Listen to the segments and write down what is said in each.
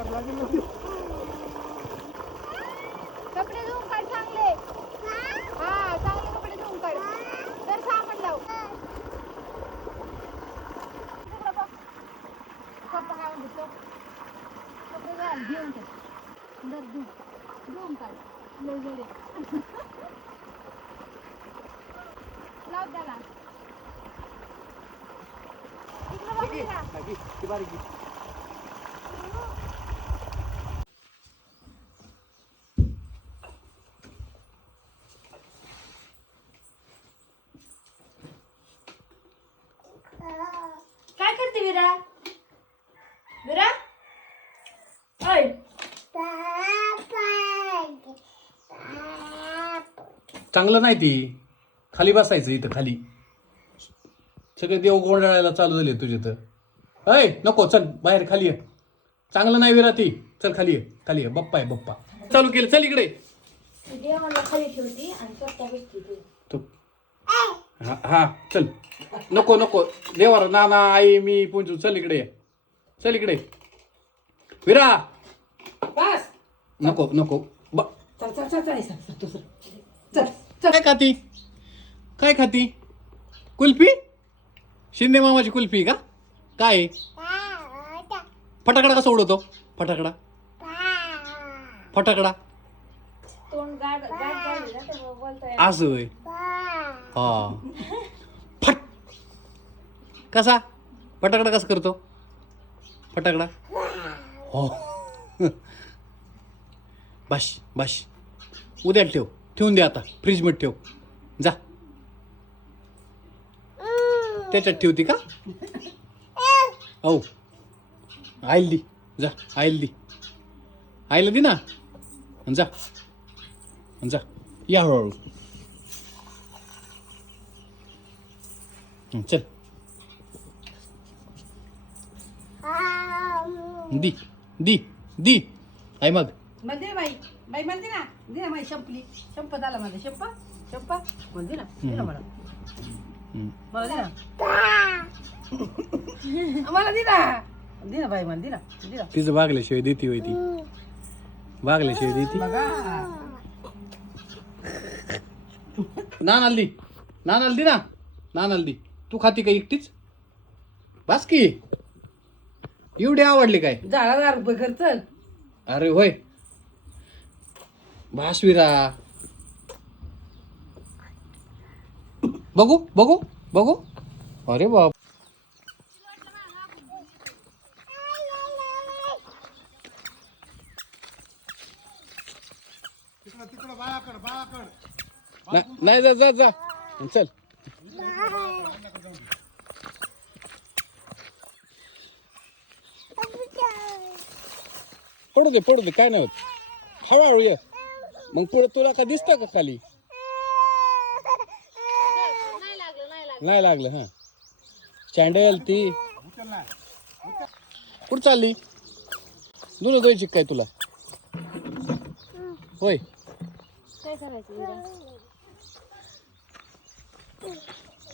कपडे धुवून काढ चांगले. हा चांगले कपडे धुवून काढ. तर साबण लाव. तिकडं बघ. पप्पा काय म्हणतो कपडे घाल घेऊन ठेव. धर धुवून काढ. लय जड आहे. लाव त्याला. तिकडं बघ तिला. काय करते विरा? विरा ओय चांगलं नाही ती खाली बसायचं इथं खाली. सगळे देव गोंधळायला चालू झाले तुझे तर. अय नको चल बाहेर खाली ये. चांगलं नाही विरा ती. चल खाली ये खाली ये. बप्पा आहे बप्पा. चालू केलं चल इकडे. देवाला खाली ठेवती आणि स्वतः बसती तू. तू हा हा चल. नको नको देवार नाना आई मी पुंजू चल इकडे ये. चल इकडे विरा. बस नको नको चल चल चल चल चल चल चल. काय खाती काय खाती? कुल्फी? शिंदे मामाची कुल्फी का काय? फटाकडा कसा उडवतो? फटाकडा फटाकडा तोंड गाड गाड गाड ना तर बोलतोय. असं होय. हा फट कसा फटाकडा कसा करतो? फटाकडा हो. बस बस उद्या ठेव. ठेवून दे आता फ्रीजमध्ये ठेव. जा त्याच्यात ठेवती का? हो आईल दी. जा आईल दी. आईला दे ना. जा जा या हळूहळू. चल दी दी दी आई मग म्हणते बाई बाई म्हणते ना दे ना माझी संपली. संपत आला माझा शंपा शंपा म्हणते ना दे ना मला. मला दे ना. मला दे ना. दे ना बाई मला दे ना. दे ना. तिचं भागल्याशिवाय देती होय ती. भागल्याशिवाय देती. नानाला दी. नानाला दी ना. नानाला दी. तू खाती का एकटीच? बास की एवढी आवडली काय? 10,000 रुपये कर चल. अरे होय भासवीरा. बघू बघू बघू. अरे बाप. नाही जा जा जा चल. पडू दे काय नाही होत. हळूहळू ये. मग पुढे तुला का दिसतं का खाली? नाही लागलं. हा सँडल ती कुठं चालली? दुरून द्यायची काय तुला? होय काय करायचं?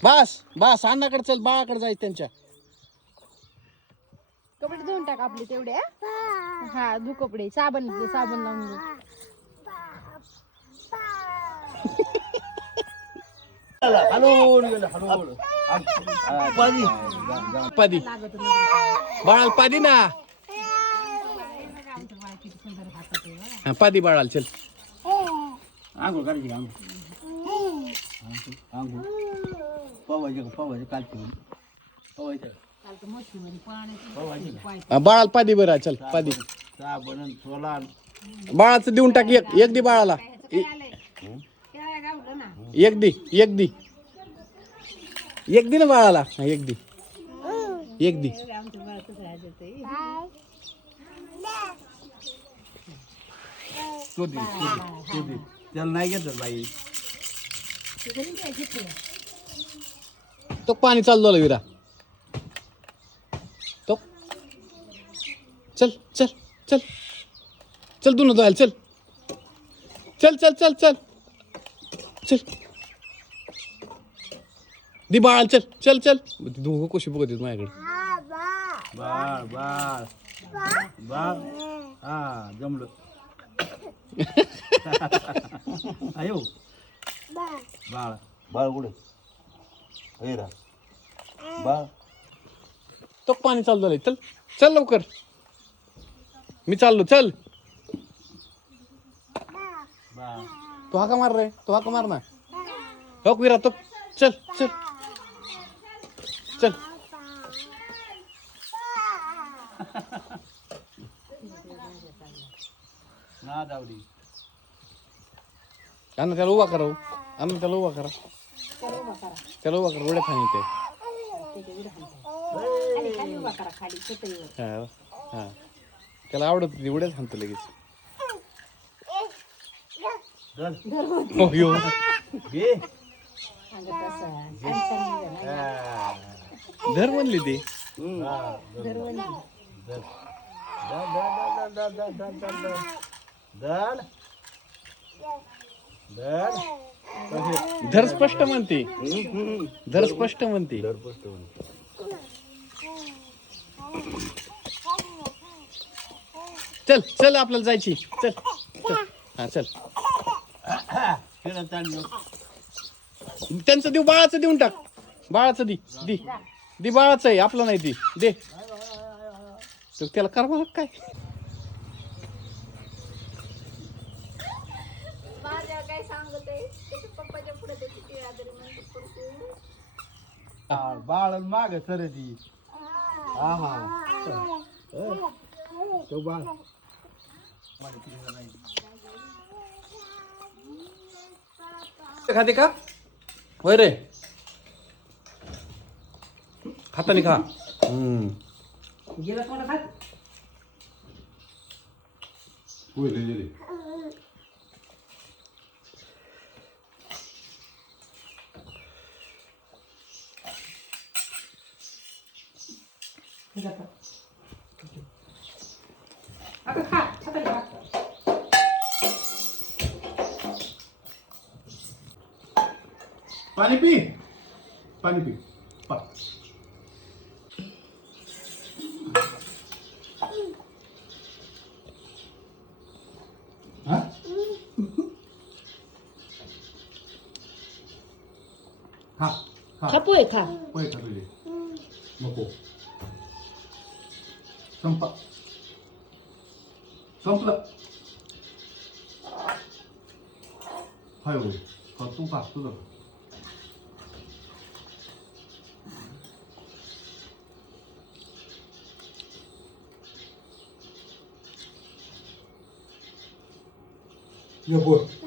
बास बास अण्णाकडे चल. बाळाकडे जायचं त्यांच्या. कपडे धुवून टाक आपले तेवढे. हा धु कपडे. साबण साबण लावून दे. पादी बाळाला पादी ना. हा पादी बाळाला चल. आंघोळ करायची का? आंघोळ पवायचे पवायचे कालचे पवायचे बाळाला पादी बरं चल. पादी साबण सोलान बाळाचं देऊन टाक. एक दी बाळाला. एक दी एक दी ना बाळाला. एक दी एक दी. शोधी त्याला नाही घेत बाई. तो पाणी चालू झालं विरा. तो चल चल चल चल तू न चल चल चल चल चल चल. दी बाळा चल चल चल. दोघं कशी बघत माझ्याकडे. बाळ बाळ बाळ हा जमलं आयो बाळ बाळ कुठे हे रा बाळ तो पाणी चालू झालंय चल चल लवकर मी चाललो चल बाळ तू हाका मार रे तू हाका मार ना हो विरा तो चल चल चल ना जावडी अन्न त्याला उभा करा अन्न त्याला उभा करा त्याला उभा करा उड्या खाणी ते हा हा त्याला आवडत नाही उड्याच हाणतो लगेच हो यो घे धर म्हणली ती धर स्पष्ट म्हणते धर स्पष्ट म्हणते चल चल आपल्याला जायची चल चल हा चल त्यांचं देऊ बाळाचं देऊन टाक बाळाचं दी बाळाचं आहे आपलं नाही ती दे तर त्याला करवा काय माझ्या काय सांगत आहे त्याच्या पप्पाच्या पुढे ते किती आदर म्हणतो बाळ माग सर ती हा हा तो बाळ खाते का होय रे हाताने खा गेला कोणा खात होय रे आता खा आता खा पाणी पी पाणी पी पा हा खा खा खा पोहे खा पोहे खा तुझे नको संपा संपलं हाय होय खा तू खा तुझं ये बोल